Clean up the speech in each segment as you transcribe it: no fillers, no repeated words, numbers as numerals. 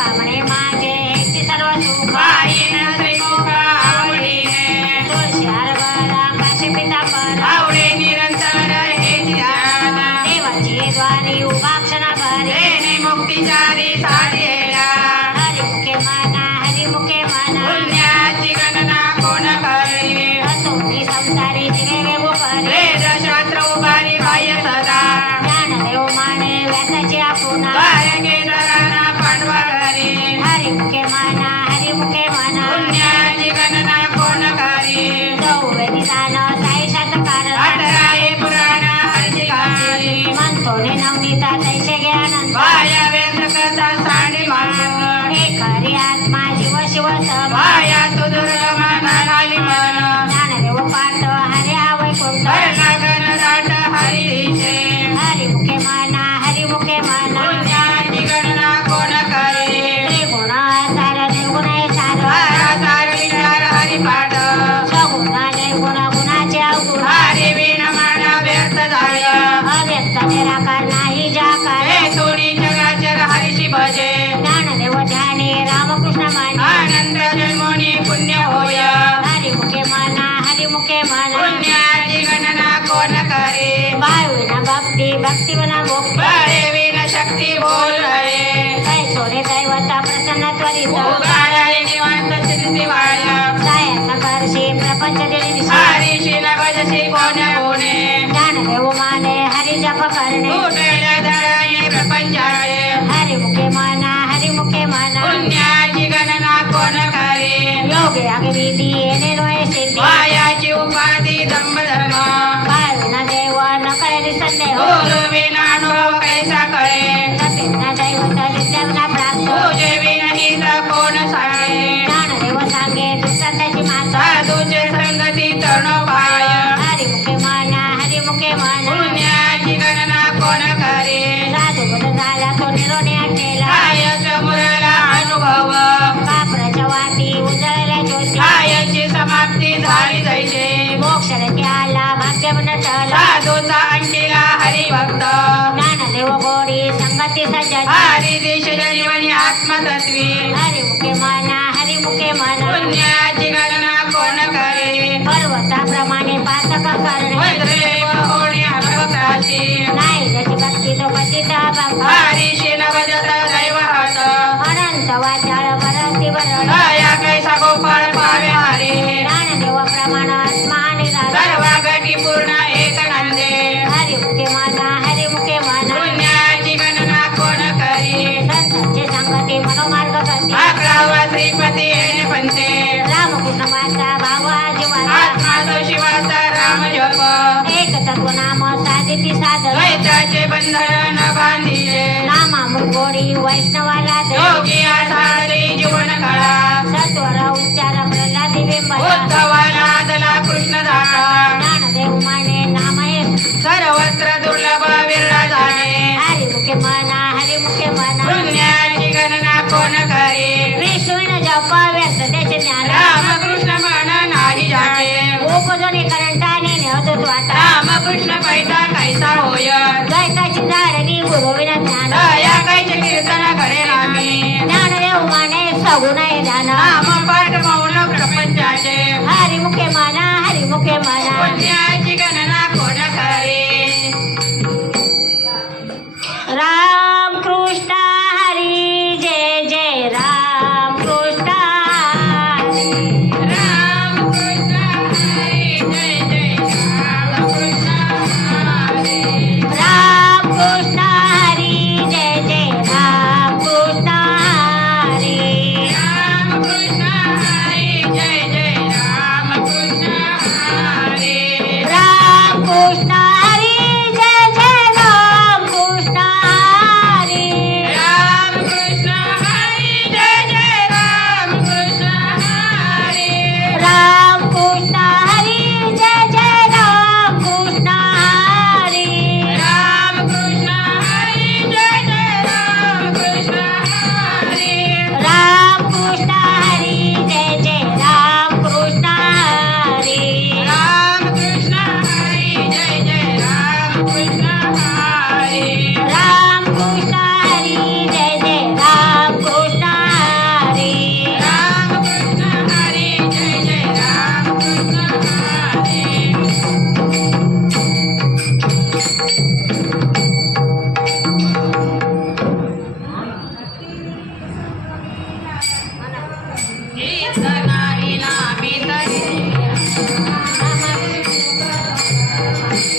बामणे माझे हेची सर्व सुख पायीन श्रीमुख आवडीने तुळशी हरभरा काशी पितांबर आवडे निरंतर हेची ध्यान देवाची द्वारी उभा क्षणभरी तेने मुक्तिचारी साधेया हरिमुखे म्हणा हरिमुखे म्हणा पुण्याची गणना कोण करे असोनी संसारी जिने वेगो करे वेद शास्त्र उभारी बाह्य सदा ज्ञानदेव माने व्यासाची आपुना बाळगे दराना पांडवा घरी हरिमुखे म्हणा हरिमुखे म्हणा पुण्याची गणना कोण करे चौवेदी दान साईशात कारण अठराये पुराण हर्षिकारी म्हणतोने नवनीता तैसे ज्ञानंद बाया व्यक्त कथा साडी मान हे खरी आत्मा जीव शिव सब बाया सुदुर्गमा नारायणी मन ज्ञानदेव पाठ हरे वैकुंठ लागन राट हरीचे हरिमुखे म्हणा हरिमुखे म्हणा पुण्याची गणना कोण करे त्रिगुण सार निर्गुण हे सार सारा सार विचार हरिपाठ सगुण निर्गुण गुणाचे अवगुण हरी विण माना व्यर्थ झाय अव्यक्त निराकार नाही जाकार हे सोनी जगाचर हरिशी भजे ज्ञानदेव ध्याने रामकृष्ण माने आनंद जन्मोनी पुण्य होय हरिमुखे म्हणा हरिमुखे म्हणा पुण्याची गणना कोण करे भाविना भक्ती भक्तिवना मोक्ष बळे विण शक्ती बोल रे कैसोरे दैवता प्रसन्न त्वरित उगाराय निवांत श्री वाया साया संघर्षी प्रपंच देवी दिशा हरीशी न भजशी कोण कोणे ज्ञानदेव माने हरि जप करणे उठल्या दळाने प्रपंचाळे हरिमुखे म्हणा हरिमुखे म्हणा पुण्याची गणना कोण करे योगे अग्निधी येणे रोय सिद्धी वायाची उपाधी दंभ धर्म भाविना देव न कळे संदेह गुरु विना अनुभव कैसा कळे तपिना दैवत विद्यावना प्राप्त तुझे विनहित कोण सांगे ज्ञानदेव सांगे दुसऱ्याची माता साधूचे संगती तरणोपाय हरिमुखे म्हणा हरिमुखे म्हणा पुण्याची गणना कोण करे साधू बद झाला तो निरोने केला कायच मुरला अनुभव कापराच्या वाटी उजळल्या ज्योती कायची समाप्ती झाली जैसे मोक्षाने आला भाग्य टला साधूचा अंकिला हरिभक्त ज्ञानदेव गोडी संगती सज्जन हरी देश जीवनी आत्मतत्वी हरिमुखे म्हणा हरिमुखे म्हणा पुण्याची गणना कोण करे पर्वताप्रमाणे पातक करणे वज्रेव होणे भक्ताची नाही त्याची भक्ती तो पतिता भक्त हरीशी न भजत दैव हात अनंत वाचाळ भरती वरण दया कैसा गोपाळ पावे हरे ज्ञानदेव प्रमाण आत्मा निराला सर्व गटी पूर्ण एक नंदे हरिमुखे म्हणा हरिमुखे म्हणा पुण्याची गणना कोण करे संतांची संगती मनोमार्ग गती अकरावा श्रीपती येणे पंथे रामकृष्ण वाचा भावा जीवाचा आत्मा तो शिवाचा राम जप एक तत्व नाम साधिती साधन द्वैताचे बंधन न बांधिले नामामृत गोडी वैष्णवाला दे योगी आधारी जीवन कळा सत्वर उच्चार प्रल्हादी बिंबला उद्धवाला दला कृष्ण दाता ज्ञानदेव माने नाम हे सर्वत्र दुर्लभ विरला जाणे हरिमुखे म्हणा हरिमुखे म्हणा पुण्याची गणना कोण करे विष्णू जप व्यस्त त्याचे ज्ञान रामकृष्ण म्हण नाही जाणे उपजोनी करंटाने नेहतो वाटा रामकृष्ण पैता कैसा होय गायकाची झाडणी गुरुविना ज्ञान दया कैचे कीर्तन करे आम्ही ज्ञानदेव माने सगुण आहे ध्यान नाम पाठ मौन प्रपंचाचे हरिमुखे म्हणा हरिमुखे म्हणा पुण्याची गणना कोण करे राम कृष्ण हरी जय जय राम कृष्ण हरी रामकृष्ण हरी जय जय रामकृष्ण हरी राम कृष्ण हरी जय जय राम कृष्ण हरी रामकृष्ण हरी जय जय रामकृष्ण हरी राम कृष्ण नाही नामी तरी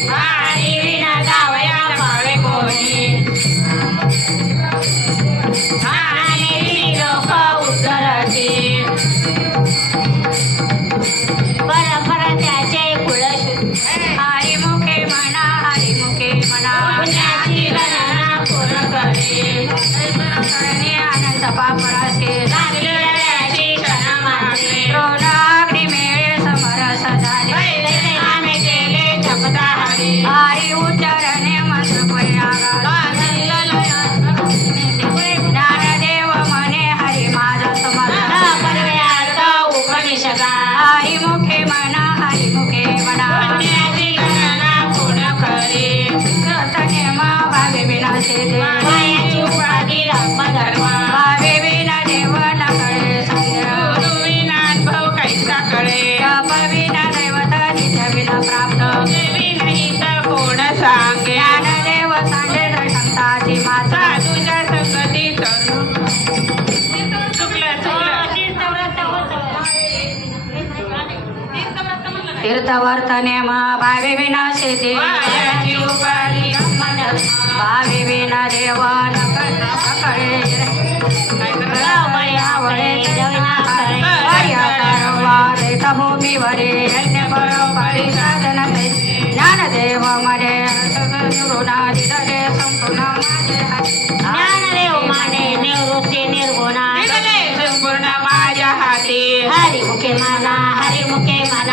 हरी विना गावया पावे कोणी आणि लोक उतरती परपर त्याचे कुळ शुद्ध हरिमुखे म्हणा पुण्याची गणना पूर्ण करे करणे अनंत पापराशे लागले त्याची क्षणा मागे द्रोणाग्नी मेळे समरस झाले आम्ही केले जपता हरी उच्चारणे मंत्र ज्ञानदेव म्हणे हरी माझा समर्थ परव्यार्थ उपनिषदा हरिमुखे म्हणा पुण्याची गणना पूर्ण करे नेम भावे विनाशे मायाची उपाधी धर्म भावे विना देव न कळे संग्रह गुरु विना अनुभव कैसा कळे तप विना दैवत नित्य विना प्राप्त विना हित कोण सांगे ज्ञानदेव सांगे दर्शनताची माता तुझ्या संगती तीर्थवर्त नेम भावे विनाशे ते भावे विना देव न कळे भूमीवरे यज्ञ बरोबरी साधन ज्ञानदेव मध्ये संपूर्ण ज्ञानदेव माने निवृत्ती निर्गुणा संपूर्ण माझ्या हाती हरिमुखे म्हणा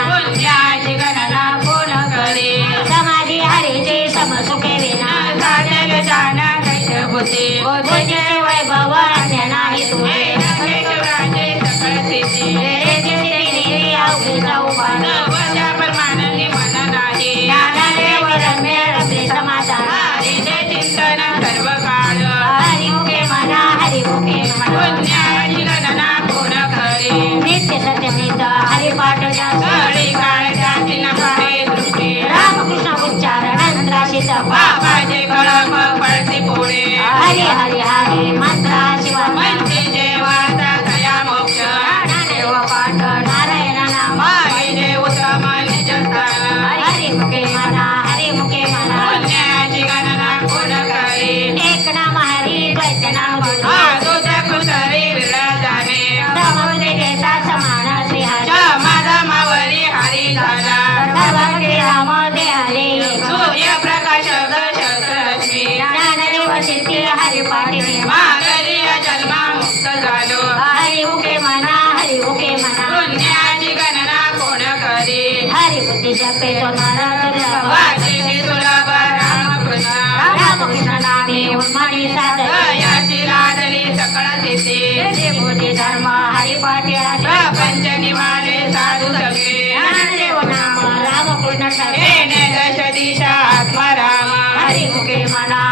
पुण्याची गणना पूर्ण करे समाधी हरीची समसुखे विना झालेले जाण दैत्य होते बुद्धीचे वैभव अन्य नाही तुझे शिवराजे सकळ सिद्धी परमानंदी मन नाही ज्ञानदेव रम्य रम्य समाधान हरीचे चिंतन सर्व काळ हरिमुखे म्हणा पुण्याची गणना पूर्ण करे नित्य सत्यनित हरिपाठ जास्त घडी काळ त्याची नकाहे दृष्टी रामकृष्ण उच्चारण मंत्राशी बाबाचे कळप पडती पोळे हरी हरी हरी मंत्रा शिवा म्हणजे जेवाचा दया मोक्ष देव पाठ नारायण नाम माईने उत्तम निजस्थान हरिमुखे म्हणा पुण्याची गणना पूर्ण करे एक नाम हरी द्वैत नाम कृतरी विरळ जाणे समोदे घेता समान श्री हरी माझा मावरी हरी झाला सर्वके राम दे हरी सूर्य प्रकाश शस्त्रलक्ष्मी ज्ञानदेव सिद्धी हरिपाठी मागरी जन्मा मुक्त झालो हरिमुखे म्हणा पुण्याची गणना कोण करे हरिबुद्धी जपे तो नारद वाचेची सुलभ रामकृष्ण रामकृष्ण नामे उन्मणी साधन याची लादली सकळ तिथे बुद्धी धर्म हरिपाठी प्रपंच निवारे साधू सगळे ज्ञानदेव नाम रामकृष्ण ठरे येणे दश दिशा आत्माराम हरिमुखे म्हणा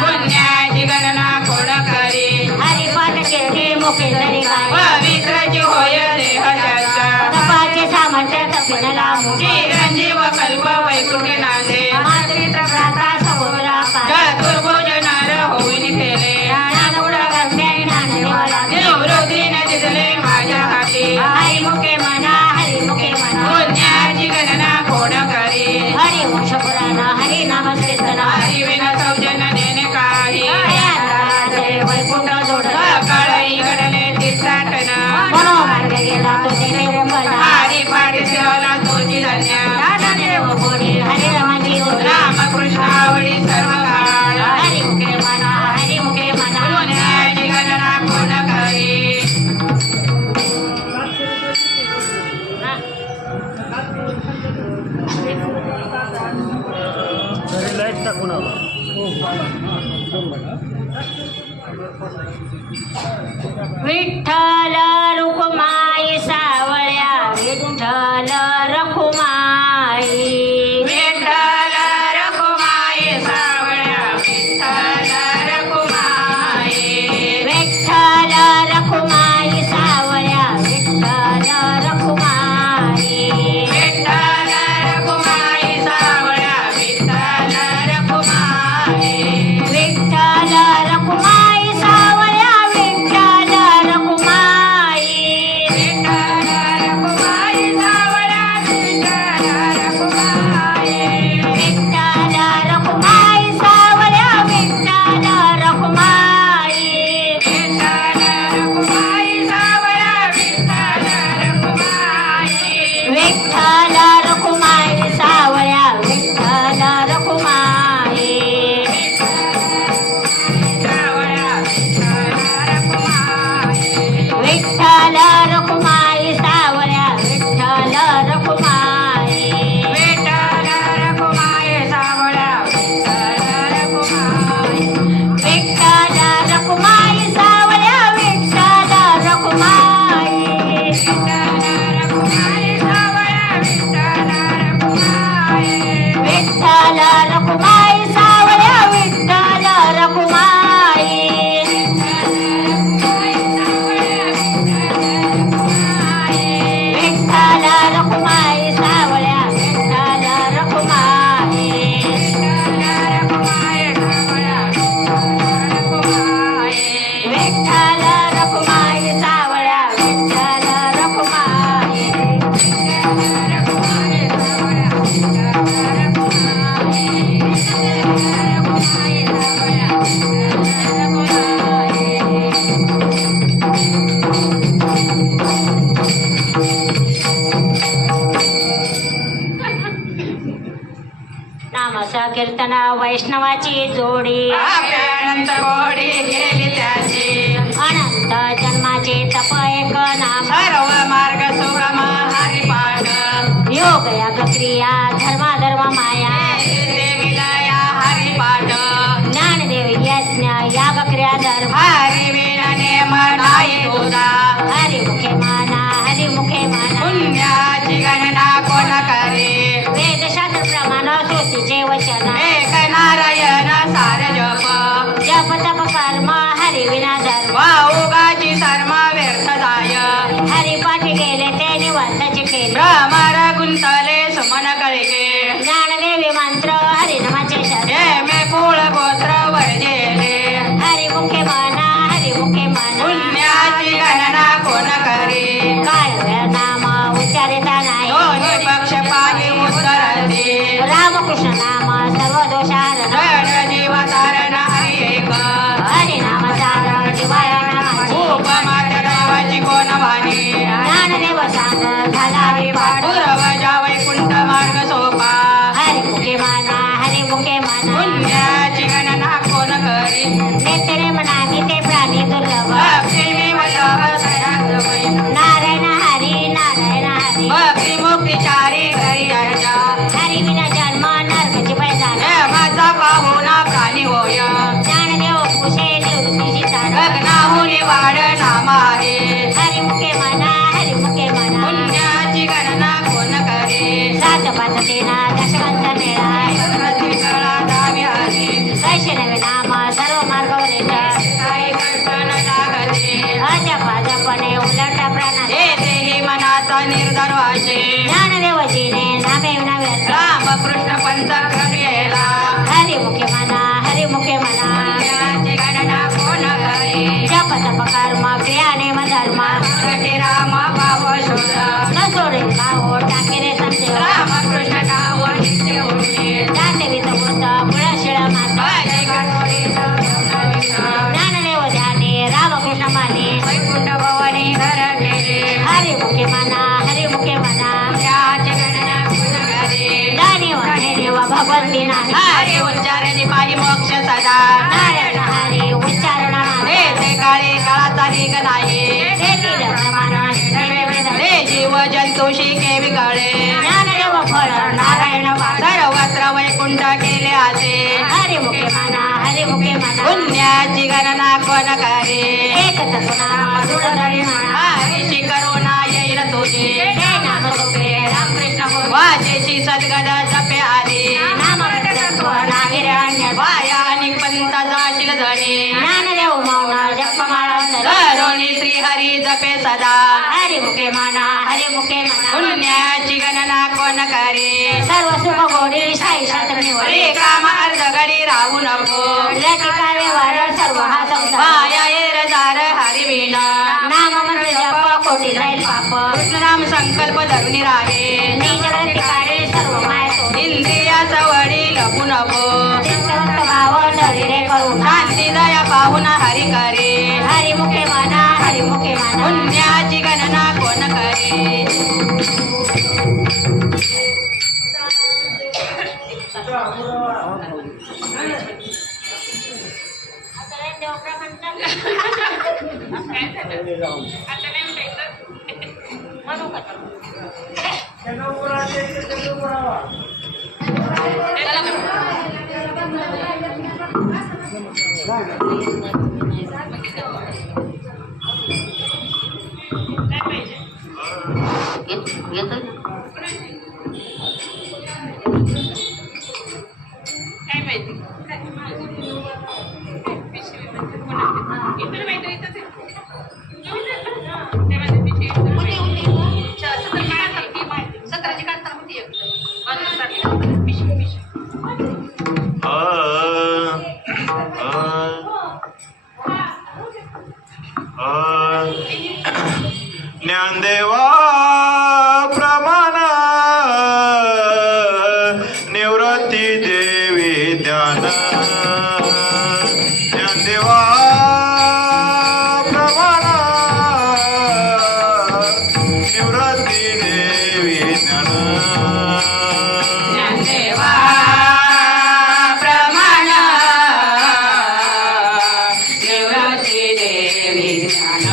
पुण्याची गणना कोण करे हरिपाठ केले मुखे तरी काय पवित्रची होय देह त्याचा तपाचे सामर्थ्य तपिनला मुखे चिरंजीव कल्प वैकुंठ नांदे मातृत्र भ्राता सहोदरा चतुर्भुज नर होऊन फेले ज्ञानगुण गम्य ज्ञानदेवाला निवृत्ती न दिसले माझ्या हाती हरिमुखे म्हणा पुण्याची गणना कोण करे हरिवंश पुराण हरि नाम कीर्तन हरी विना सौजन देणे काही वैकुंठ जोडला कळई घडले तीर्थाटन मनोमार्ग गेला तो तिथे मुंबईला हरी पाठी सेवला तोची धन्य ज्ञानदेव बोली हरि रमाची जोडी रामकृष्ण आवडी सर्व काळ हरिमुखे म्हणा पुण्याची गणना कोण करे विठ्ठल रुक्माई सावळ्या विठ्ठल रखुमाई विठ्ठल रखुमाई सावळ्या विठ्ठल रखुमाई विठ्ठल रखुमाई सावळ्या विठ्ठल रखुमाई विठ्ठल रखुमाई सावळ्या विठ्ठल रखुमाई विठ्ठल रखुमाई सावळ्या विठ्ठल रखुमाई विठ्ठल रखुमाई सावळ्या विठ्ठल रखुमाई नामाचा कीर्तन वैष्णवाची जोडी अनंत कोडी गेली त्याची अनंत जन्माचे तप एक नाम सर्व मार्ग सुगम हरिपाठ योग याग क्रिया धर्म माया देवीला या हरिपाठ ज्ञानदेव यज्ञ याग क्रिया धर्म हरी विना नेम नाही तुझा हरिमुखे माना हरिमुखे माना पुण्याची गणना कोण करे वेदशास्त्र प्रमाण श्रुतीचे वचन एक नारायण सार जप जप तप कर्म हरि विना धर्म उगाची सर्व व्यर्थ जाय हरिपाठी गेले ते निवांताचे केले भ्रमर गुंतले सुमन कळगे ज्ञानदेवी मंत्र हरिनामाचे शरण हे मे कुळ गोत्र वर्जेले हरिमुखे माना हरिमुखे माना पुण्याची गणना कोण करे काळ नाम उच्चारिता नाही दोन्ही पक्ष पाही उत्तरते रामकृष्ण नाम सर्व दोषारण जड जीव तारण हरी एक हरिनाम सार जिवाळा नामाचे उपमाच्या नावाची कोण वाणी ज्ञानदेव सांग झाला विपाठ पूर्व जा वैकुंठ मार्ग सोपा हरिमुखे माना हरिमुखे माना पुण्याची गणना कोण करी नेत्रे मनामी ते प्राणी दुर्लभ भक्ती वल्लभ सयाग्रवै नारायण हरी भक्ती मुक्तीचारी घरी अर्जा हरी विना जन्म नरकाची पैजान हे माझा पाहुणा प्राणी होय ज्ञानदेव कुशे निवृत्तीची ताण लग्नाहुनी वाढ नाम आहे हरिमुखे माना हरिमुखे माना पुण्याची गणना कोण करे सात पाच तेना दशवंत मेळा प्रतिकळा दावी हरी वैष्णवी नाम सर्व मार्गावर येत काही कष्ट न लागते अजपा जपणे उलट प्राणा येथेही मनाचा निर्धार वाचे ज्ञानदेवजीने नामे विना व्यर्थ रामकृष्ण पंथ घडलेला हरिमुखे माना हरिमुखे माना पुण्याची गणना कोण करे जप तप कर्म क्रिया नेम धर्म गटी राम भाव शोध न सोडेल भाव टाके रे संदेव रामकृष्ण नाव नित्य उठे जाते वित होत मुळ शिळ माता भजे गणोरीत ज्ञानदेव ध्याने रामकृष्ण माने वैकुंठ भवानी घर केले हरिमुखे माना हरिमुखे माना पुण्याची गणना कोण करे जाणीव देव भगवंती नाही हरी उच्चारणी पाही मोक्ष सदा नारायण हरी उच्चारण हे ते काळी काळाचा निग नाही हे जीव जंतुशी केवी कळे ज्ञानदेव फळ नारायण वाद सर्वत्र वैकुंठ केले आसे हरिमुखे माना हरिमुखे माना पुण्याची गणना कोण करे एक तत्वनाम दृढधरी माना हरीशी करुणा येईल तुझे हे नाम सोपे रामकृष्ण बोल वाचेची सद्गद जपे आली नाम तत्व नागिरे अन्य वाया आणि पंत जाशील धणे ज्ञानदेव मौन जपमाळा करुणी श्री हरी जपे सदा हरिमुखे माना हरिमुखे माना पुण्याची गणना कोण करे सर्व सुख गोडी साई शास्त्र निवडे काम अर्ध घडी राहू नको ठिकाणी व्यवहार सर्व हा संसार वाया येर जार हरी विण नाम मंत्र जप कोटी जाईल पाप कृष्णनाम संकल्प धरुनी राहे निज ठिकाणी सर्व माय सोडी इंद्रिया सवडी लपू नको चिंतवंत भाव धरी रे करुणा शांती दया पाहुन हरी करे हरिमुखे माना हरिमुखे माना पुण्याची गणना कोण करे ज्ञानदेवा प्रमाण निवृत्ती देवी ज्ञान ज्ञानदेवा प्रमाण निवृत्ती देवी ज्ञान ज्ञानदेवा प्रमाण निवृत्ती देवी ज्ञान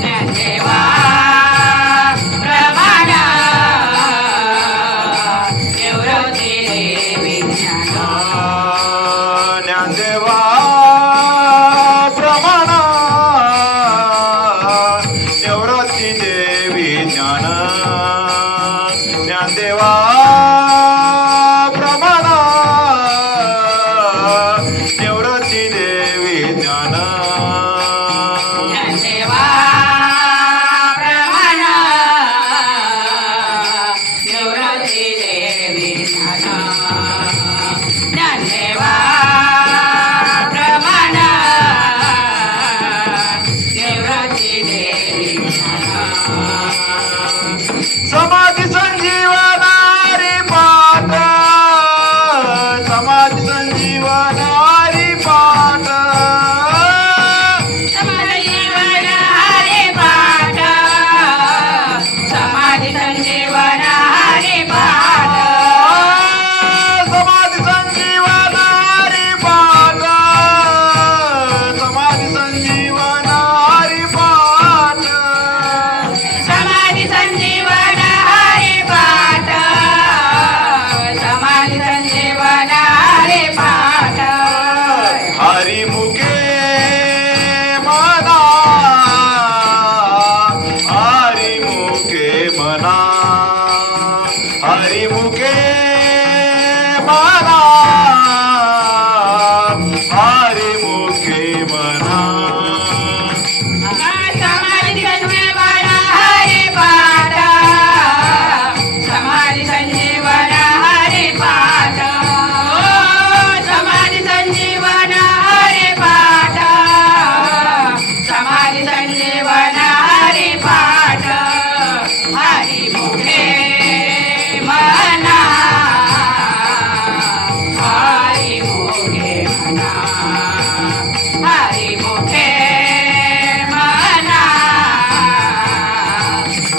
ज्ञानदेवा प्रमाण निवृत्ती देवी ज्ञान ज्ञानदेवा प्रमाण निवृत्ती देवी ज्ञान ज्ञानदेवा प्रमाण निवृत्ती देवी ज्ञान ज्ञानदेवा प्रमाण निवृत्ती देवी ज्ञान ज्ञानदेवा प्रमाण निवृत्ती देवी ज्ञान समाधी संजीवनारी पाठ समाधी संजीवनारी पाठ समाधीवन हरे पाठ समाधी संजीवन हरे पाठ समाधी संजीवनारी पाठ समाधी संजीवनारी पाठ समाधी संजीवन हरे पाठ समाधी संजीवन हरे पाठ हरिमुखे मना हरिमुखे मना हरिमुखे मना हरिमुखे मना समाधी संजीवन हरे पाठ समाधी संजीवन हरे पाठ समाधी संजीवन हरे पाठ समाधी संजीवन हरे पाठ हरि मुखे मना हरि मुखे मना हरि मुखे मना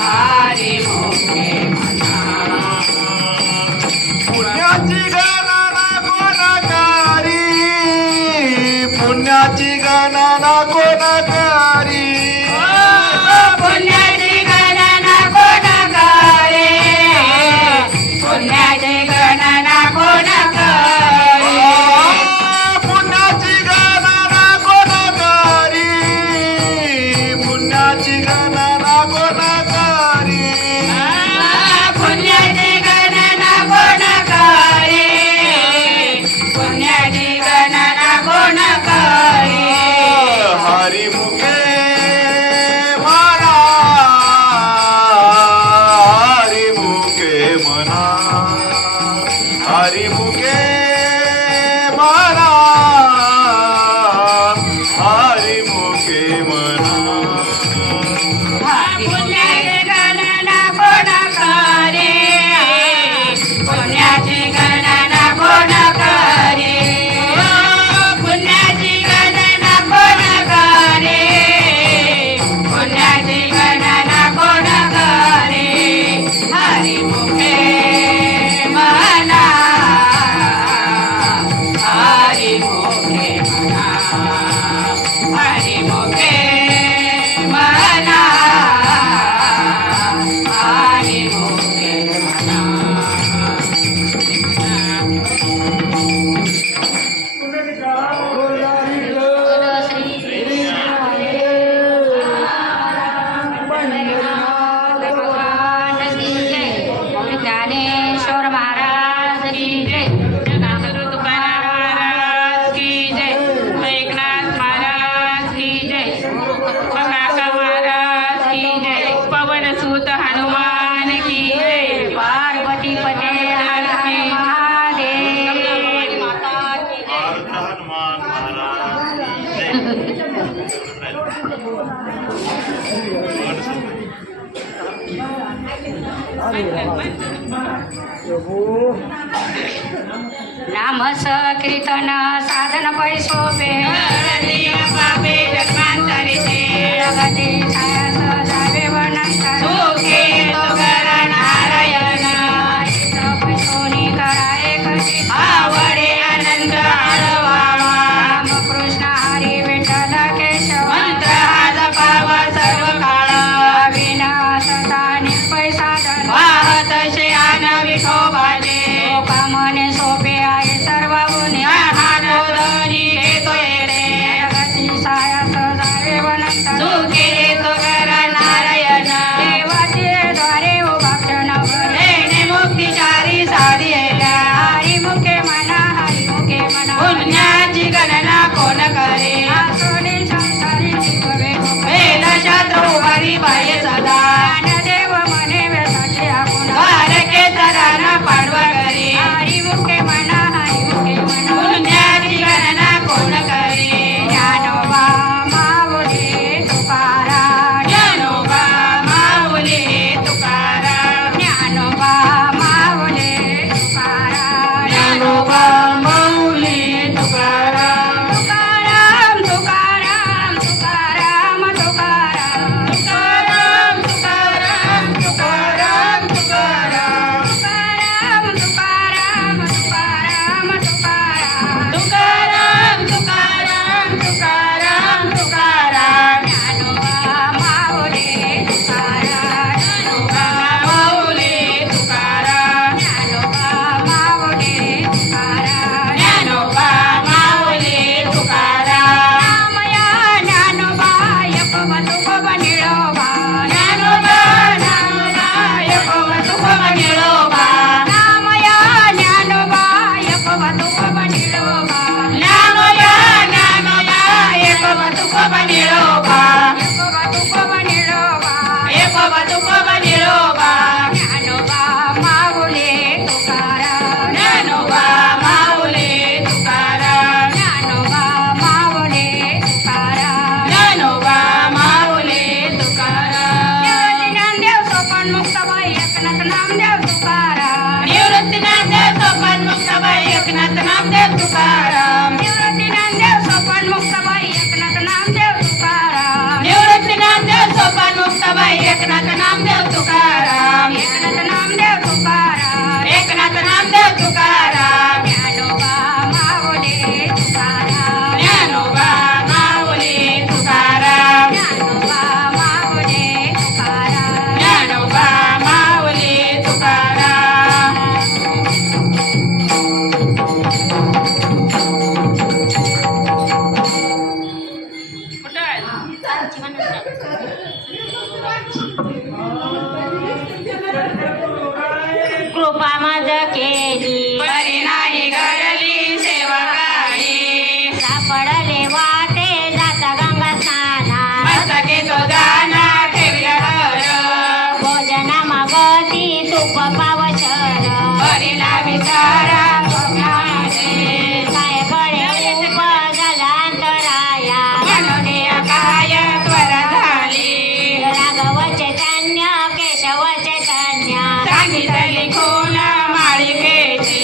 हरि मुखे मना पुण्याची गणना कोणकारी पुण्याची गणना कोणकारी पुण्याची गणना कोण करे पुण्याची गणना कोण करे पुण्याची गणना कोणकारी पुण्याची गणना कोणकारी पुण्याची गणना कोण करे पुण्याची गणना कोण करे हरिमुखे मना हरिमुखे मना हरिमुखे मना हरिमुखे मना नाम कीर्तन साधन पैसोपे पापे जन्मांतरीचे जगते छायास जावे वनंतर सुखे तो कर नारायण सोनी कराए कशी आवडे आनंद आळवावा रामकृष्ण हरी विठ्ठल केशव मंत्र हा जपावा सर्व काळ विनाशता निष्पै साधन वाहत शयान विठोबाचे कामने सोपे आहे सर्व गुणे हात धनी घेतो येते जगती सायास जावे वनंत सुखे तो कर नारायण देवाचे द्वारे उभाक्षण देणे मुक्तिचारी साधी हरी मुखे म्हणा हरी मुखे म्हणा पुण्याची गणना कोण करे सोने संसारी शिकवे वेद शास्त्र उभारी पाहिजे सदा देव म्हणे व्यसाचे आपण वारके तराना पाडवा करे हरी मुखे म्हणा हरी मुखे म्हणा पुण्याची गणना कोण करे ज्ञानोबा माऊली तुकाराम ज्ञानोबा माऊली तुकाराम ज्ञानोबा माऊली तुकाराम ज्ञानोबा माऊली तुकाराम तुकाराम तुकाराम तुकाराम तुकाराम तुकाराम तुकाराम तुकाराम तुकाराम तुकाराम तुकाराम तुकाराम तुकाराम तुकाराम तुकाराम तुकाराम तुकाराम ज्ञानोबा माऊली तुकाराम ज्ञानोबा माऊली तुकाराम ज्ञानोबा माऊली तुकाराम ज्ञानोबा माऊली तुकाराम नामया ज्ञानोबा यकोबा तुकोबा निळोबा ज्ञानोबा नामया यकोबा तुकोबा निळोबा नामया ज्ञानोबा यकोबा तुकोबा निळोबा नामया यकोबा तुकोबा निळोबा यकोबा तुकोबा निळोबा यकोबा तुकोबा निळोबा ज्ञानोबा माऊली तुकाराम ज्ञानोबा माऊली तुकाराम ज्ञानोबा माऊली तुकाराम ज्ञानोबा माऊली तुकाराम निवृत्ती ज्ञानदेव सोपान मुक्ताबाई एकनाथ नामदेव तुकाराम निवृत्ती ज्ञानदेव सोपान मुक्ताबाई एकनाथ नामदेव तुकाराम निवृत्ती ज्ञानदेव सोपान मुक्ताबाई एकनाथ नामदेव तुकाराम निवृत्ती ज्ञानदेव सोपान मुक्ताबाई एकनाथ नामदेव तुकाराम एकनाथ नामदेव तुकाराम एकनाथ नामदेव तुकाराम ज्ञानोबा माऊली तुकाराम ज्ञानोबा माऊली तुकाराम ज्ञानोबा माऊली तुकाराम ज्ञानोबा माऊली तुकाराम कृपा मज केली बरी नाही घडली सेवा काही सापडले वाटे जाता गंगा स्नाना मस्तके तो जाना ठेवल्या घर भोजना मागती तूप पावशर बरी ना विचारा स्वप्नाचे काय कळे रूप झाला अंतराया म्हणून काय त्वरा झाली राघव चैतन्य केशव चैतन्य सांगितली खून माळिकेची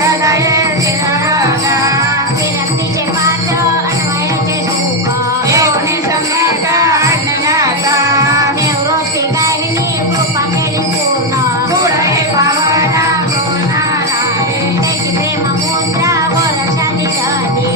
हृदये शिरगा विरक्तीचे पात्र अन्वयाचे सुख येऊनी समेत अज्ञाता निवृत्ती दाहिनी कृपा केली पूर्ण पुढे पावना गुणाला त्याची प्रेम मुद्रा गोरक्षाची चली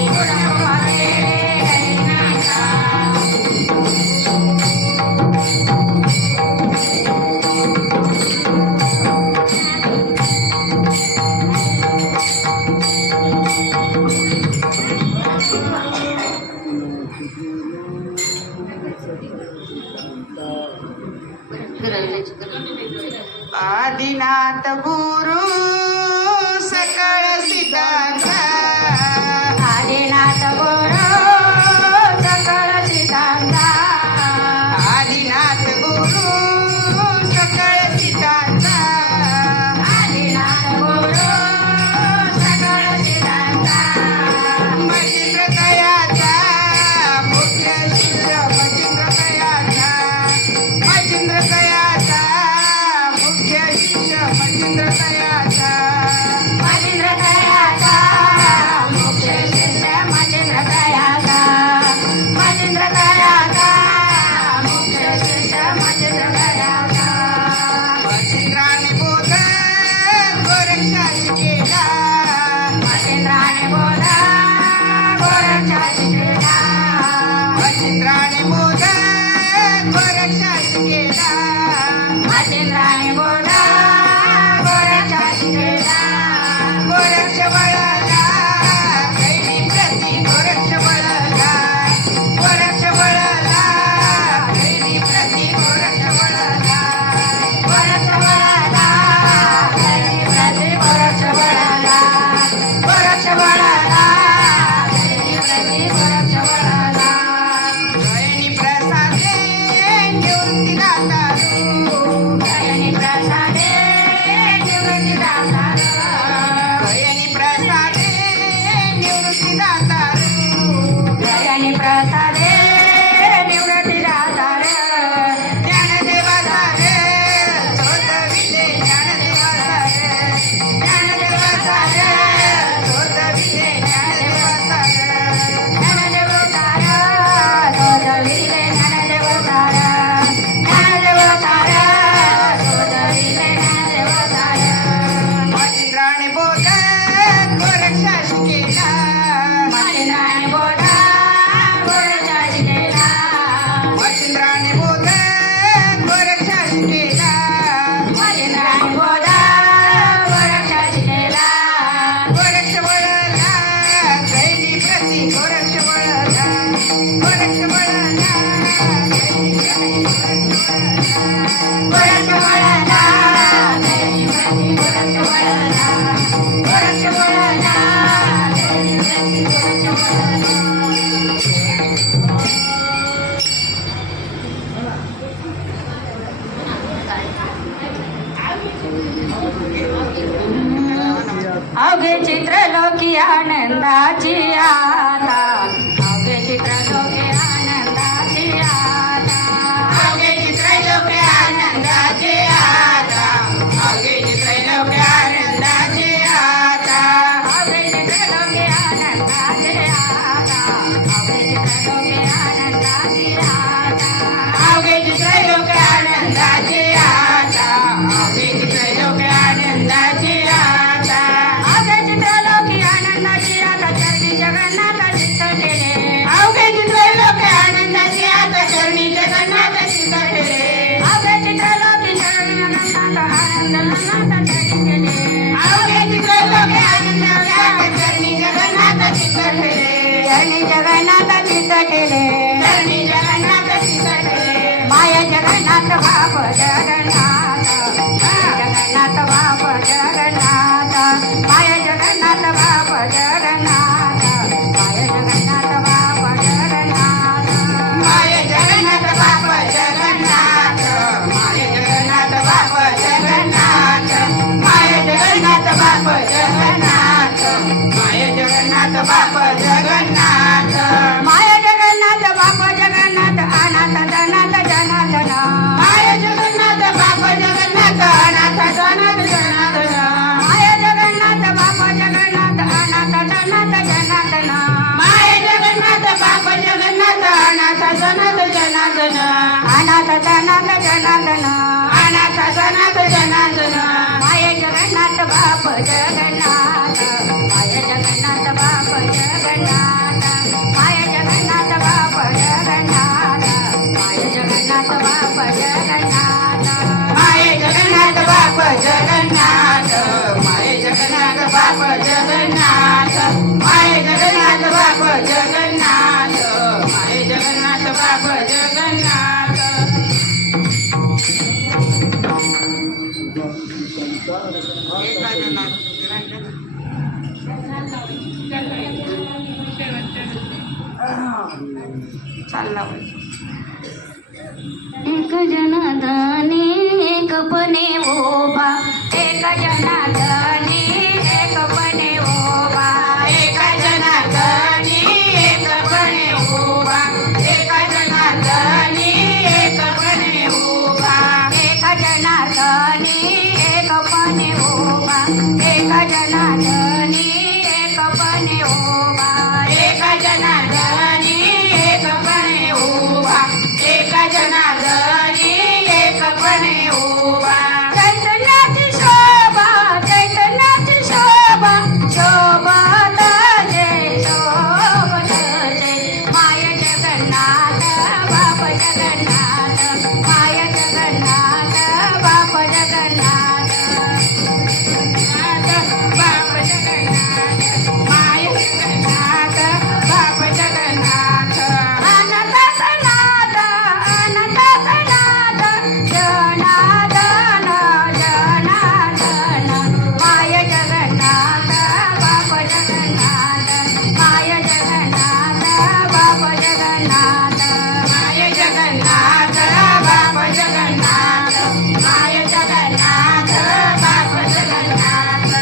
आदिनाथ गुरु सकळ सिद्धांत आदिनाथ गुरु सकळ सिद्धांत आदिनाथ गुरु सकळ सिद्धांत आदिनाथ गुरु सकळ सिद्धांत मचिंद्र दयाचा मुख्य शिष्य मचिंद्र दयाचा मचिंद्र दयाचा मुख्य शिष्य मचिंद्र दयाचा मचिंद्र दयाचा मुख्य शिष्य मचिंद्र दयाचा मचिंद्र दयाचा मुख्य शिष्य मचिंद्र दयाचा मचिंद्राने बोध गोरक्षा शिकेला मचिंद्राने बोध गोरक्षा शिकेला मचिंद्राने बोध गोरक्षा शिकेला मचिंद्राने बोध गोरक्षा शिकेला गोरक्ष बळाला कैली प्रति गोरक्ष बळाला गोरक्ष बळाला कैली प्रति गोरक्ष बळाला गोरक्ष बळाला कैली प्रति गोरक्ष बळाला गोरक्ष बळाला कैली प्रति गोरक्ष बळाला गयनी प्रसादे निवृत्ती दातारू गयनी प्रसादे निवृत्ती दातारू गयनी प्रसादे निवृत्ती दातारू गयनी प्रसादे निवृत्ती दातारू ज्ञानदेवाचा रे शोधविले ज्ञानदेवाचा रे ज्ञानदेवाचा रे शोधविले ज्ञानदेवाचा रे ज्ञानदेवाचा रे शोधविले ज्ञानदेवाचा रे ज्ञानदेवाचा रे शोधविले ज्ञानदेवाचा रे मचिंद्राने बोध गोरक्षा शिकेला मचिंद्राने बोध गोरक्षा शिकेला मचिंद्राने बोध गोरक्षा शिकेला मचिंद्राने बोध गोरक्षा शिकेला गोरक्ष बळाला कैली प्रति गोरक्ष बळाला गोरक्ष बळाला कैली प्रति गोरक्ष बळाला कैली प्रति गोरक्ष बळाला गोरक्ष बळाला कैली प्रति गोरक्ष बळाला अवघे चित्रलोकी आनंदाची आता अवघे चित्रलोकी आनंदाची आता अवघे चित्रलोकी आनंदाची आता अवघे चित्रलोकी आनंदाची आता अवघे चित्रलोकी आनंदाची आता अवघे चित्रलोकी आनंदाची आता अवघे चित्रलोकी आनंदाची आता अवघे चित्रलोकी आनंदाची आता अवघे चित्रलोकी आनंदाची आता चरणी जगन्नाथ चित्त ठेले अवघे चित्रलोकी आनंदाची आता चरणी जगन्नाथ चित्त ठेले अवघे चित्रलोकी जगन्नाथ आनंद चरणी ठेले अवघे चित्रलोकी आनंदाची आता चरणी जगन्नाथ चित्त ठेले चरणी जगन्नाथ चित्त ठेले चरणी जगन्नाथ चित्त ठेले माया जगन्नाथ बाप जगन्नाथ जगन्नाथ बाप जगन्नाथ माया जगन्नाथ बाप जगन्नाथ माया जगन्नाथ बाप जगन्नाथ माया जगन्नाथ बाप जगन्नाथ माया जगन्नाथ बाप जगन्नाथ माया जगन्नाथ बाप जगन्नाथ माया जगन्नाथ बाप जगन्नाथ माया जगन्नाथ बाप जगन्नाथ अनाथ जनाथ जनार्दन माया जगन्नाथ बाप जगन्नाथ अनाथ जनाथ जनार्दन माया जगन्नाथ बाप जगन्नाथ जनार्दन अनाथ सनाथ जनार्दन माय जगन्नाथ बाप जगन्नाथ माय जगन्नाथ बाप जगन्नाथ माय जगन्नाथ बाप जगन्नाथ माय जगन्नाथ बाप जगन्नाथ माय जगन्नाथ बाप जगन्नाथ माय जगन्नाथ बाप जगन्नाथ माय जगन्नाथ बाप जगन्नाथ माय जगन्नाथ बाप जगन्नाथ चालला एक जनार्दनी एक पणे उभा एक जनार्दनी एक पणे उभा एक जनार्दनी एक पणे उभा एक जनार्दनी एक पणे उभा एक जनार्दनी एक पणे उभा एक जनार्दनी एक पणे उभा एक जनार्दनी एक पणे उभा एक जनार्दनी एक पणे उभा चैतन्याची शोभा शोभत जय शोभत जय माय जगन्नाथ बाप जगन्नाथ माय जगन्नाथ बाप जगन्नाथ बाप जगन्नाथ माय जगन्नाथ बाप जगन्नाथ अनंत सनाथ जनार्दन जनार्दन माय जगन्नाथ बाप जगन्नाथ माय जगन्नाथ बाप जगन्नाथ माय जगन्नाथ बाप जगन्नाथ माय जगन्नाथ बाप जगन्नाथ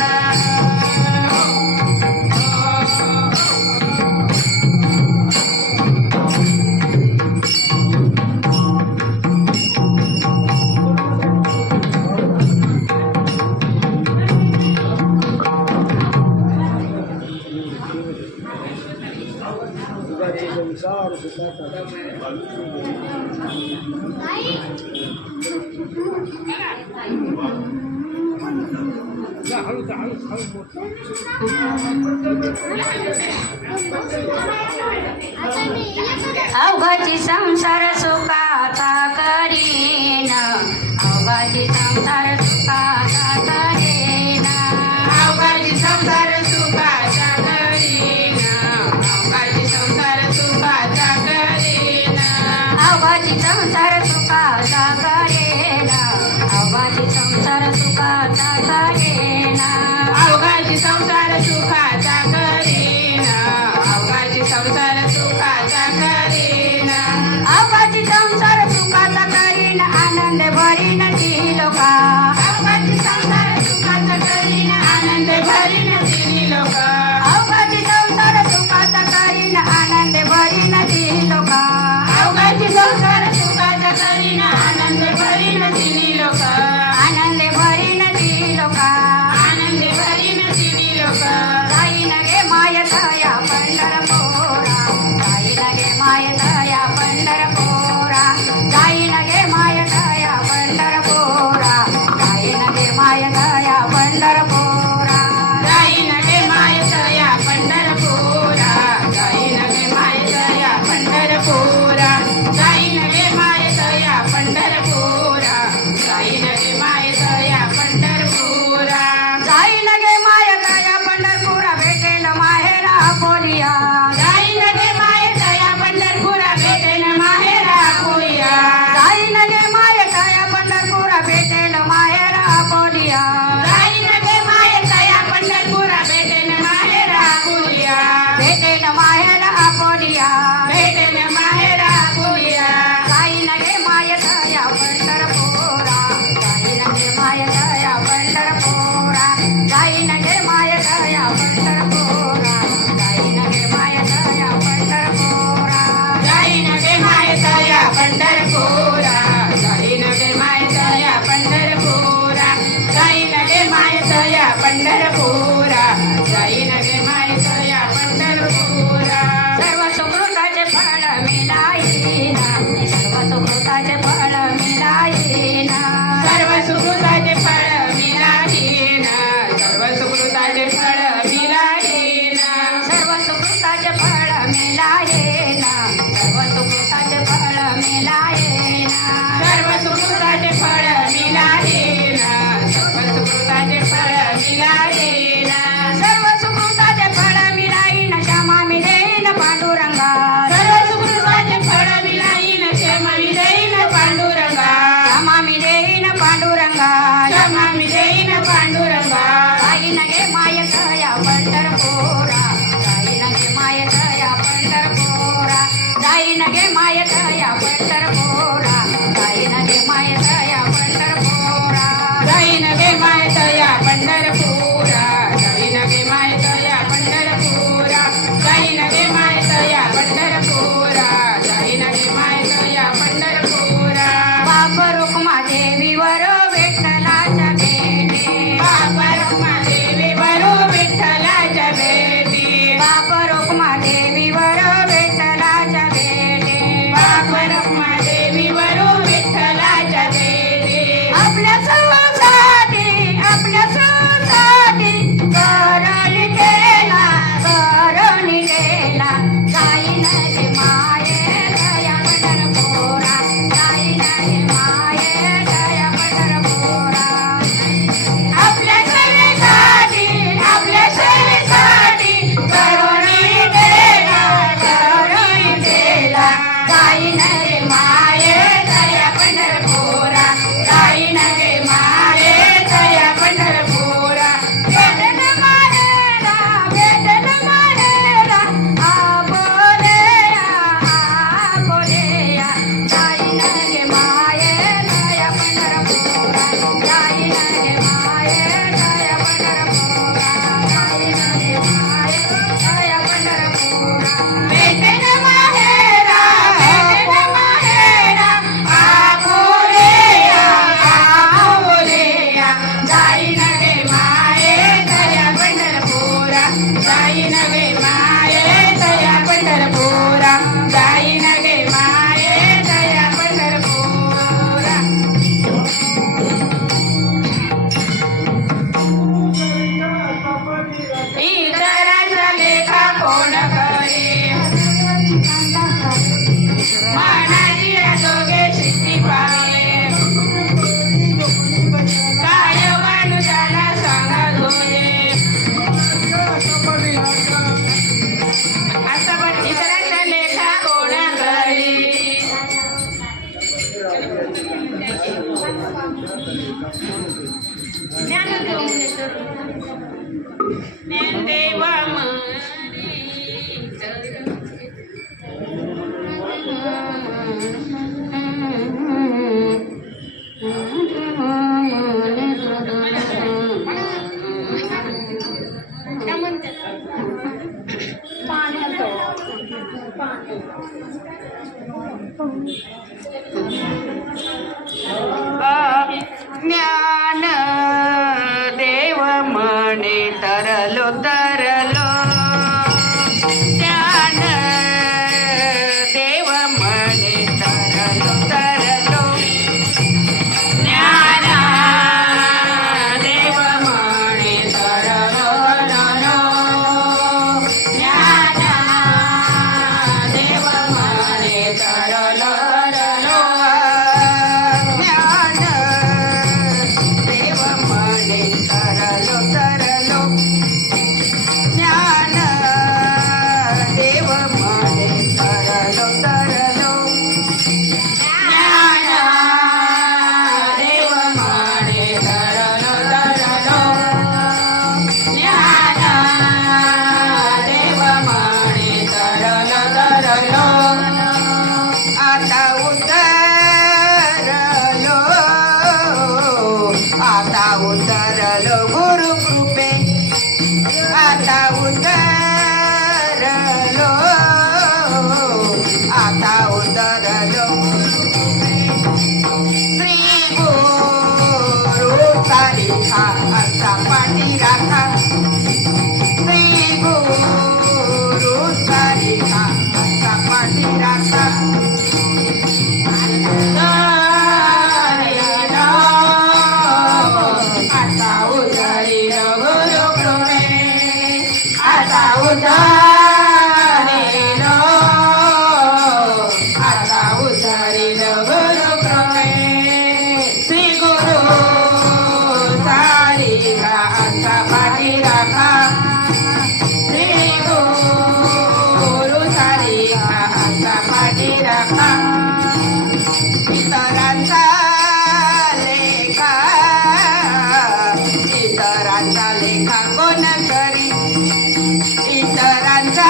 अवघाची संसार सुखाचा करीन अवघाची संसार सुखाचा करीन अवघाची संसार सुखाचा करीन अवघाची संसार सुखाचा करीन अवघाची संसार सुखाचा करीन अवघाची संसार सुखाचा करीन अवघाची संसार सुखाचा करीन अवघाची संसार सुखाचा करीन अवघाची संसार सुखाचा करीन आनंद भरीन ती लोका अवघाची संसार सुखाचा करीन आनंद भरीन ती लोका अवघाची संसार सुखाचा करीन आनंद भरीन ती लोका अवघाची संसार सुखाचा करीन आनंद भरीन ती लोका आनंद भरीन ती लोका आनंद भरीन ती लोका जाईन गे माय दया पंढरपुरा जाईन गे माय दया पंढरपुरा जाईन गे माय दया पंढरपुरा जाईन गे माय दया पंढरपुरा जाईन गे माय दया पंढरपुरा जाईन गे माय दया पंढरपुरा जाईन गे माय दया पंढरपुरा जाईन गे माय दया पंढरपुरा जाईन गे माय दया पंढरपुरा भेटेल माहेरा पोलिया जाईन गे माय दया पंढरपुरा भेटेल माहेरा पोलिया जाईन गे माय दया पंढरपुरा भेटेल माहेरा पोलिया जाईन गे माय दया पंढरपुरा भेटेल माहेरा पोलिया भेटेल माहेरा पोलिया भेटेल माहेरा पोलिया जाईन गे माय दया पंढरपुरा जाईन गे माय दया पंढरपुरा जाईन गे माय दया पंढरपुरा जाईन गे माय दया पंढरपुरा जाईन गे माय दया पंढरपुरा जाईन गे माय दया पंढरपुरा जाईन गे माय दया पंढरपुरा जाईन गे माय दया पंढरपुरा सर्व सुकृताचे फळ मिळाईना सर्व सुकृताचे फळ मिळाईना जाईन गे मायत या पंढरपुरा जाईन गे मायत या पंढरपुरा जाईन गे मायत या पंढरपुरा जाईन गे मायत या पंढरपुरा जाईन गे मायत या पंढरपुरा जाईन गे मायत या पंढरपुरा बाप रुक्मा देवीवर विठ्ठलाच्या भेटी बाप रुक्मा देवीवर विठ्ठलाच्या भेटी बाप रुक्मा देवीवर विठ्ठलाच्या भेटी बाप रुक्मा देवीवर विठ्ठलाच्या भेटी आपल्या संसाठी करणी केला जाईन गे मायेत या पंढरपुरा जाईन गे मायेत या पंढरपुरा आपल्या सेवेसाठी करणी केला जाईन गे मायेत या पंढरपुरा जाईन गे मायेत या पंढरपुरा भेटन माहेरा आपोलेया जाईन गे मायेत या पंढरपुरा जाईन गे मायेत या पंढरपुरा जाईन गे मायेत या पंढरपुरा भेटन माहेरा आपोलेया जाईन गे मायेत या पंढरपुरा जाईन गे मायेत या पंढरपुरा जाईन गे मायेत या पंढरपुरा इतरांचा लेखा कोण करे मानाची दोघे शिस्ती पावे काय माणसाला सांगा धोये असं पण इतरांचा लेखा कोण करे ज्ञानदेव ज्ञान देव म्हणे तरलो ज्ञान देव म्हणे तरलो ज्ञान देव म्हणे तरलो ज्ञान देव म्हणे तरलो ज्ञान देव म्हणे तरलो ज्ञान देव म्हणे तरलो ज्ञान देव म्हणे तरलो ज्ञान देव म्हणे तरलो आता उतरलो गुरु कृपे आता उतरलो श्री गुरु सारिखा असा पाठी राखा श्री गुरु सारिखा असा पाठी राखा आता उतरिलो गुरु कृपे आता उतरिलो गुरु कृपे श्री गुरु सारिखा असा पाठी राखा श्री गुरु सारिखा असा पाठी राखा इतरांचा लेखा कोण करी इतरांचा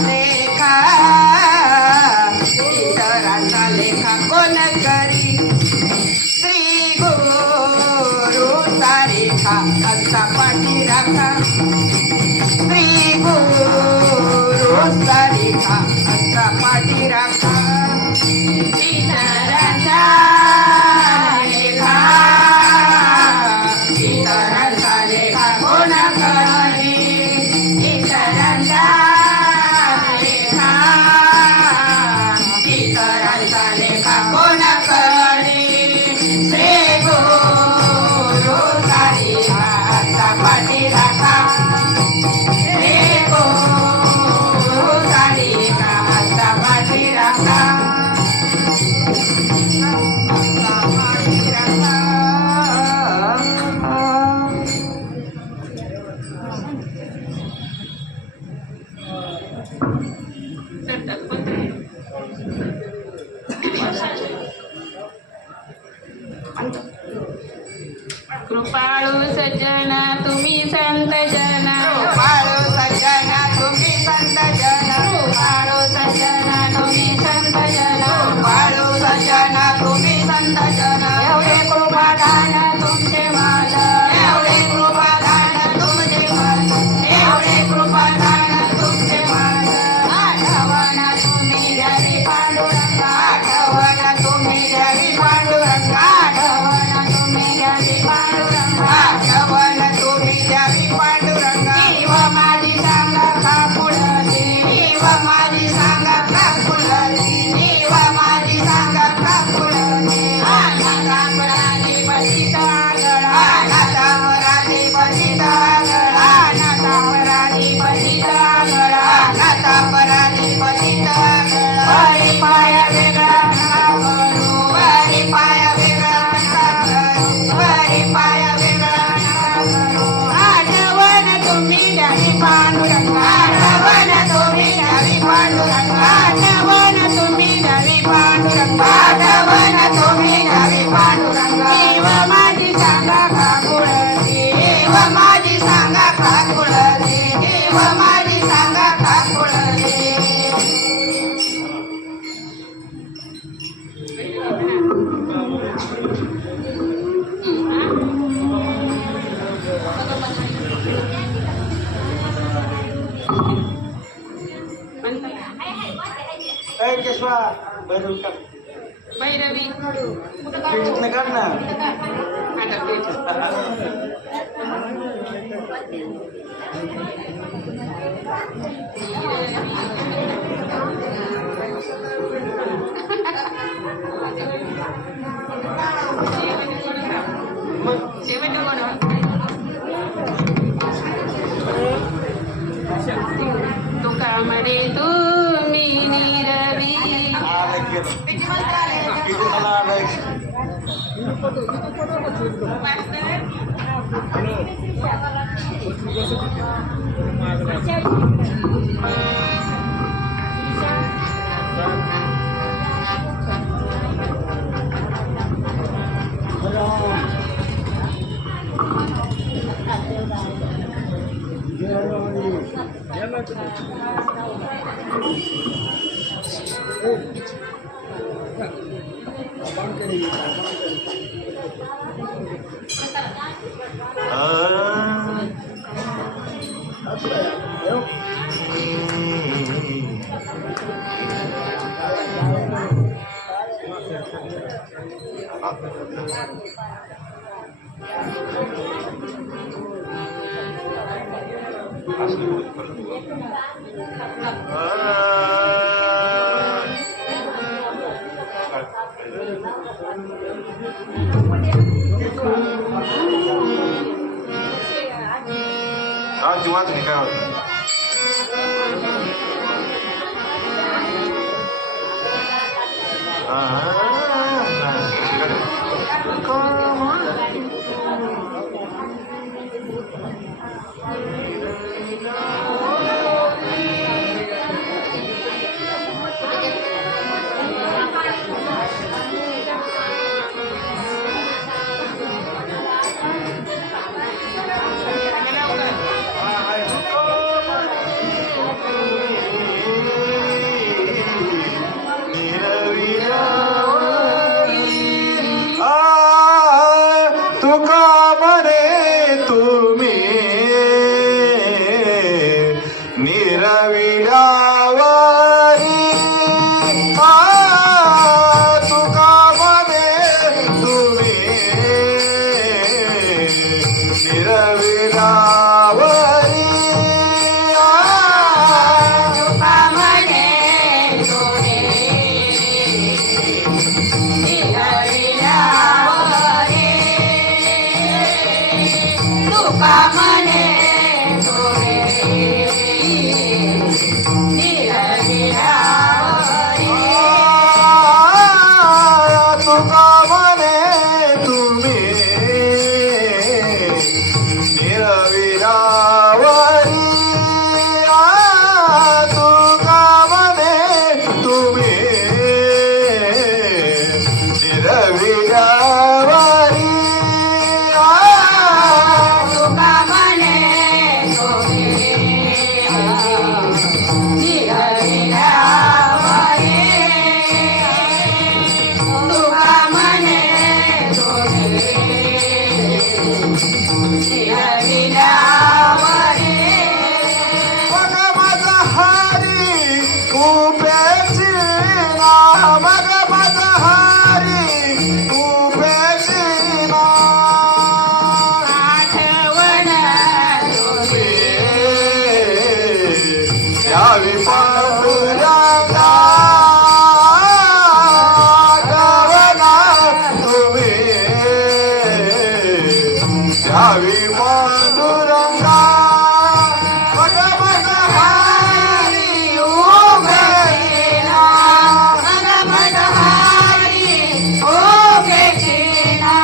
लेखा रेखा असा पाठी राखा श्री गुरुचा रेखा असा पाठी राखा इतरांचा लेखा इतरांचा लेखा कोण करी इतरांचा लेखा इतरांचा लेखा कोण करी श्री गुरुचा रेखा असा पाठी राखा श्री गुरुचा रेखा असा पाठी राखा कृपाळू सज्जन तुम्ही संत जन कृपाळू सज्जन तुम्ही संत जन कृपाळू सज्जन तुम्ही संत जन कृपाळू सज्जन तुम्ही संत जन एवढे कृपादान तुमचे मान एवढे कृपादान तुमचे मान एवढे कृपादान तुमचे मान आठवण तुम्ही जरी पांडुरंगा आठवण तुम्ही जरी पांडुरंगा आठवण तुम्ही जरी पांडुरंगा आठवण तुम्ही जरी पांडुरंगा जीव माझी सांगा का पुढची जीव माझी सांगा का पुढची जीव माझी सांगा का पुढची अनाथापराधी पतिता गळा अनाथापराधी पतिता गळा अनाथापराधी पतिता गळा अनाथापराधी पतिता गळा वरी पाया वेगळा नका करू वरी पाया वेगळा नका करू वरी पाया वेगळा नका करू आठवण तुम्ही द्यावी पांडुरंगा आठवण तुम्ही द्यावी पांडुरंगा आठवण तुम्ही द्यावी पांडुरंगा आठवण तुम्ही द्यावी पांडुरंगा जीव माझी सांगा का कुळती जीव माझी सांगा का कुळती जीव माझी सांगा का कुळती केशवा भैरवी का भैरवी पेटीतनं काढ ना आता पेट. शेवटी बनव तुका म्हणे तुम्ही निरवी आलं केलं किती मला आलं जीवाच काय होतं निरविरा तुम्ही निरविडावरी तुका म्हणे तुम्ही निरविडावरी तुका म्हणे तुम्ही निरविडावरी तुका म्हणे तुम्ही निरविडावरी तुका म्हणे तुम्ही निरविडावरी तुका म्हणे तुम्ही निरविडावरी तुका म्हणे तुम्ही निरविडावरी तुका म्हणे तुम्ही निरविडावरी मग माझा हरी उभेची ना मग माझा हरी उभेची ना आठवण तुम्ही यावी पांडुरंगा आठवणा तुम्ही यावी पांडुरंगा मग माझा हरी उभेची ना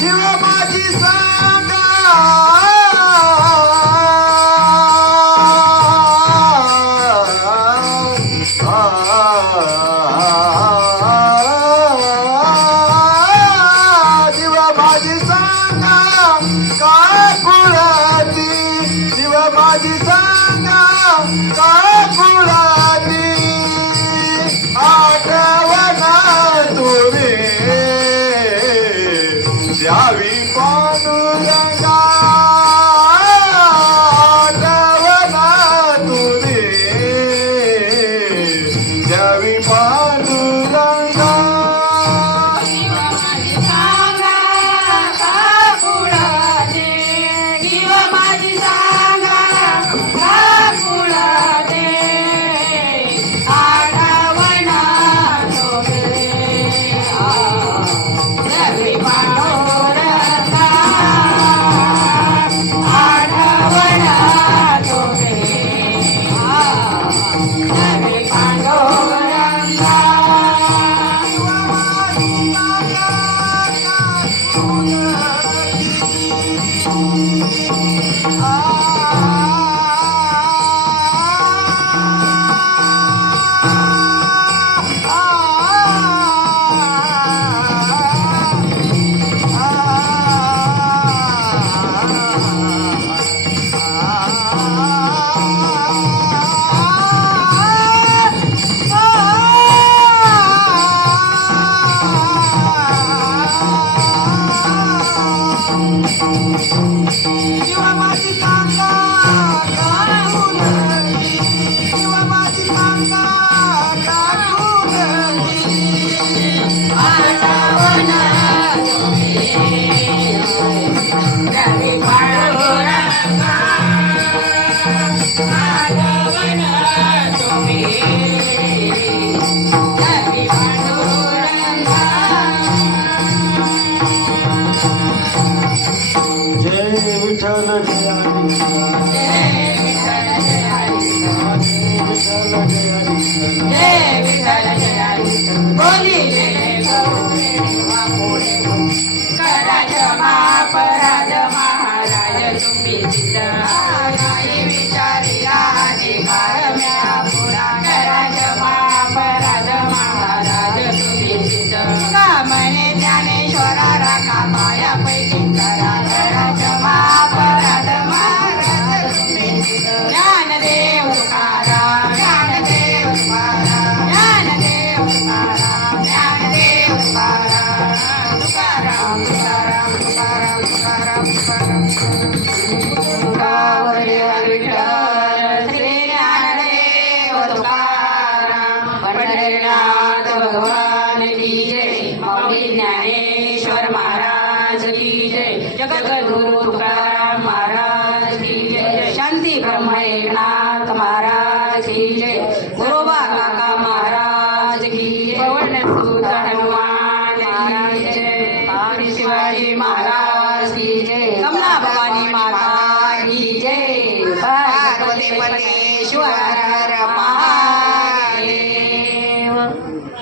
शिव माझी सांगा शिव माझी सांगा का कुळाती शिव माझी सांगा का कुळाती आठवणा तुम्ही द्यावी पांडुरंगा आठवणा तुम्ही द्यावी पांडुरंगा म्हणे ज्ञानेश्वरा राखा पायापैकी करा करा क्षमा अपराध महाराज ज्ञानदेव तुकाराम ज्ञानदेव तुकाराम ज्ञानदेव तुकाराम ज्ञानदेव तुकाराम तुकाराम तुकाराम तुकाराम तुकाराम तुकाराम विठ्ठल श्री ज्ञानदेव तुकाराम पंढरीनाथ भगवान की जय माऊली ज्ञानेश्वर महाराज की जय जगद्गुरु तुकाराम महाराज की जय शांती ब्रह्म एकनाथ महाराज की जय गुरुबा काका महाराज की जय पवन सुत हनुमान महाराज की जय पाणी शिवाजी महाराज की जय कमला भवानी माता की जय पार्वती परमेश्वर